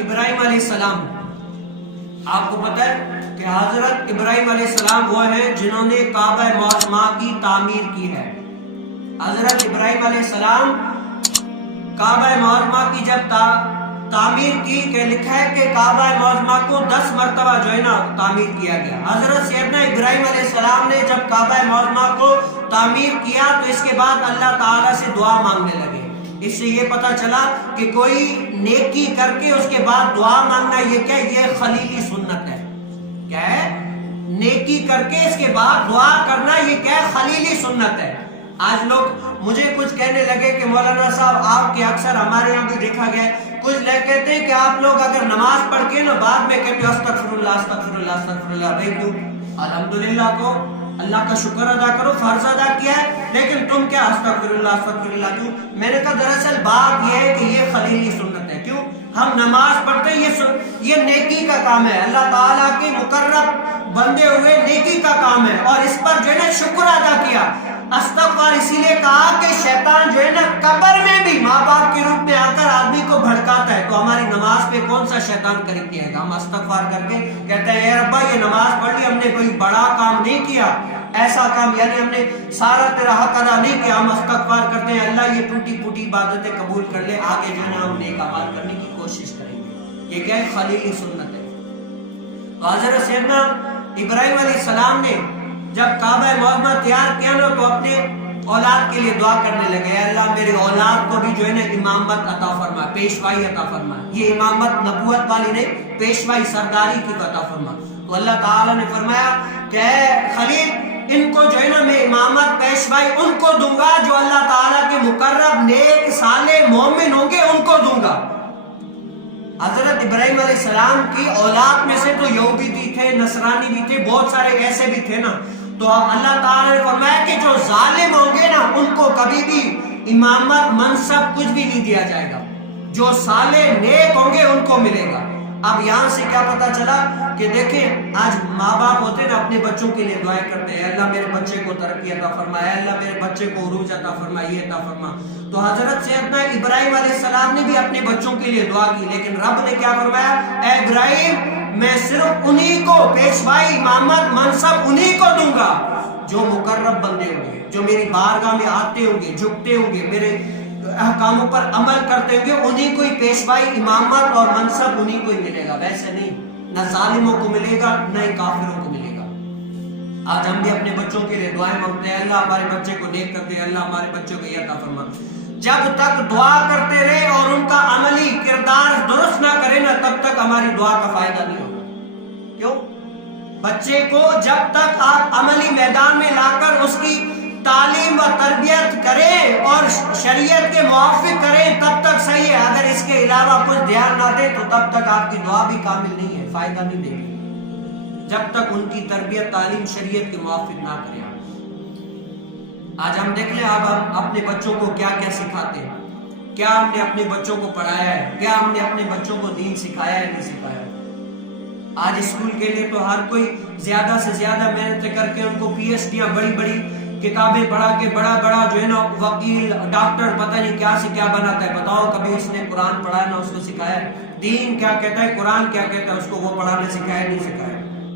ابراہیم علیہ السلام، آپ کو پتہ ہے کہ حضرت ابراہیم علیہ السلام وہ ہیں جنہوں نے کعبہ معظمہ کی تعمیر کی ہے۔ حضرت ابراہیم علیہ السلام کعبہ معظمہ کی جب تعمیر کی کہ لکھا ہے کہ کعبہ معظمہ کو 10 مرتبہ جو ہے نا تعمیر کیا گیا۔ حضرت سیدنا ابراہیم علیہ السلام نے جب کعبہ معظمہ کو تعمیر کیا تو اس کے بعد اللہ تعالیٰ سے دعا مانگنے لگے۔ اس سے یہ پتہ چلا کہ کوئی نیکی کر کے اس کے بعد دعا مانگنا یہ کیا، یہ خلیلی سنت ہے۔ کیا ہے؟ نیکی کر کے اس کے بعد دعا کرنا یہ کیا ہے، خلیلی سنت ہے۔ آج لوگ مجھے کچھ کہنے لگے کہ مولانا صاحب آپ کے اکثر ہمارے یہاں بھی دیکھا گیا ہے، کچھ لوگ کہتے ہیں کہ آپ لوگ اگر نماز پڑھ کے نا بعد میں کہتے ہو استغفر اللہ استغفر اللہ استغفر اللہ، بھائی کیوں؟ الحمدللہ کو اللہ کا شکر ادا کرو، فرض ادا کیا ہے، لیکن تم کیا استغفر اللہ کیوں؟ میں نے کہا دراصل بات یہ ہے کہ یہ خلیلی سنت ہے۔ کیوں؟ ہم نماز پڑھتے ہیں، یہ نیکی کا کام ہے، اللہ تعالیٰ کے مقرب بندے ہوئے نیکی کا کام ہے، اور اس پر جو ہے نا شکر ادا کیا۔ استغفار اسی لیے کہا کہ شیطان جو ہے نا قبر میں بھی ماں باپ کے روپ میں آ کر آدمی کو بھڑکاتا ہے، تو ہماری نماز پہ کون سا شیطان قریب کیے گا؟ ہم استغفار کر کے کہتے ہیں اے ربا یہ نماز پڑھ لی، ہم نے کوئی بڑا کام نہیں کیا، ایسا کام یعنی ہم نے سارا تیرا حق ادا نہیں کیا، ہم استغفار کرتے ہیں اللہ یہ ٹوٹی پھوٹی عبادتیں قبول کر لے، آگے جو ہے نا ہم نیک اعمال کرنے کی کوشش کریں گے۔ یہ کیا ہے؟ خلیلی سنت ہے۔ تو حضرت سیدنا ابراہیم علیہ السلام نے جب کعبہ معظمہ تیار کیا نا تو اپنے اولاد کے لیے دعا کرنے لگے، اے اللہ میرے اولاد کو بھی جو ہے نا امامت عطا فرما، پیشوائی عطا فرما۔ یہ امامت نبوت والی نہیں، پیشوائی سرداری کی عطا فرما۔ تو اللہ تعالیٰ نے فرمایا کہ اے خلیل ان کو جو ہے نا میں امامت پیشوائی ان کو دوں گا جو اللہ تعالیٰ کے مقرب نیک صالح مومن ہوں گے، ان کو دوں گا۔ حضرت ابراہیم علیہ السلام کی اولاد میں سے تو یہودی بھی تھے، نصرانی بھی تھے، بہت سارے ایسے بھی تھے نا، تو اللہ تعالیٰ نے فرمایا کہ جو ظالم ہوں گے نا ان کو کبھی بھی امامت منصب کچھ بھی نہیں دیا جائے گا، جو صالح نیک ہوں گے ان کو ملے گا۔ اب یہاں سے کیا پتا چلا کہ دیکھیں آج ماں باپ ہوتے ہیں نا اپنے بچوں کے لیے دعائیں کرتے ہیں، اللہ میرے بچے کو ترقی عطا فرما، اللہ میرے بچے کو عروج عطا فرما، یہ عطا فرما۔ تو حضرت سیدنا ابراہیم علیہ السلام نے بھی اپنے بچوں کے لیے دعا کی، لیکن رب نے کیا فرمایا، اے ابراہیم میں صرف انہی کو پیشوائی امامت منصب انہی کو دوں گا جو مقرب بندے ہوں گے، جو میری بارگاہ میں آتے ہوں گے، جھکتے ہوں گے، میرے احکاموں پر عمل کرتے ہوں گے، انہی کو ہی پیشوائی امامت اور منصب انہی کو ہی ملے گا، ویسے نہیں، نہ ظالموں کو ملے گا نہ ہی کافروں کو ملے گا۔ آج ہم بھی اپنے بچوں کے لیے دعائیں مانگتے ہیں، اللہ ہمارے بچے کو نیک کر دے، اللہ ہمارے بچوں کو یہ عطا فرما۔ جب تک دعا کرتے رہے اور ان کا عملی کردار درست نہ کرے نا تب تک ہماری دعا کا فائدہ نہیں ہوگا۔ کیوں؟ بچے کو جب تک آپ عملی میدان میں لا کر اس کی تعلیم و تربیت کریں اور شریعت کے موافق کریں تب تک صحیح ہے، اگر اس کے علاوہ کچھ دھیان نہ دے تو تب تک آپ کی دعا بھی کامل نہیں ہے، فائدہ نہیں دے گی، جب تک ان کی تربیت تعلیم شریعت کے موافق نہ کریں۔ آج ہم دیکھ لیں اب ہم اپنے بچوں کو کیا کیا سکھاتے ہیں، کیا ہم نے اپنے بچوں کو پڑھایا ہے، کیا ہم نے اپنے بچوں کو دین سکھایا ہے نہیں سکھایا۔ آج اسکول کے لیے تو ہر کوئی زیادہ سے زیادہ محنت کر کے ان کو پی ایچ ڈیاں بڑی بڑی کتابیں پڑھا کے بڑا بڑا جو ہے نا وکیل ڈاکٹر پتہ نہیں کیا سے کیا بناتا ہے۔ بتاؤ کبھی اس نے قرآن پڑھا نہ اس کو سکھایا ہے، دین کیا کہتا ہے، قرآن کیا کہتا ہے، اس کو وہ پڑھانا سکھایا نہیں سکھایا۔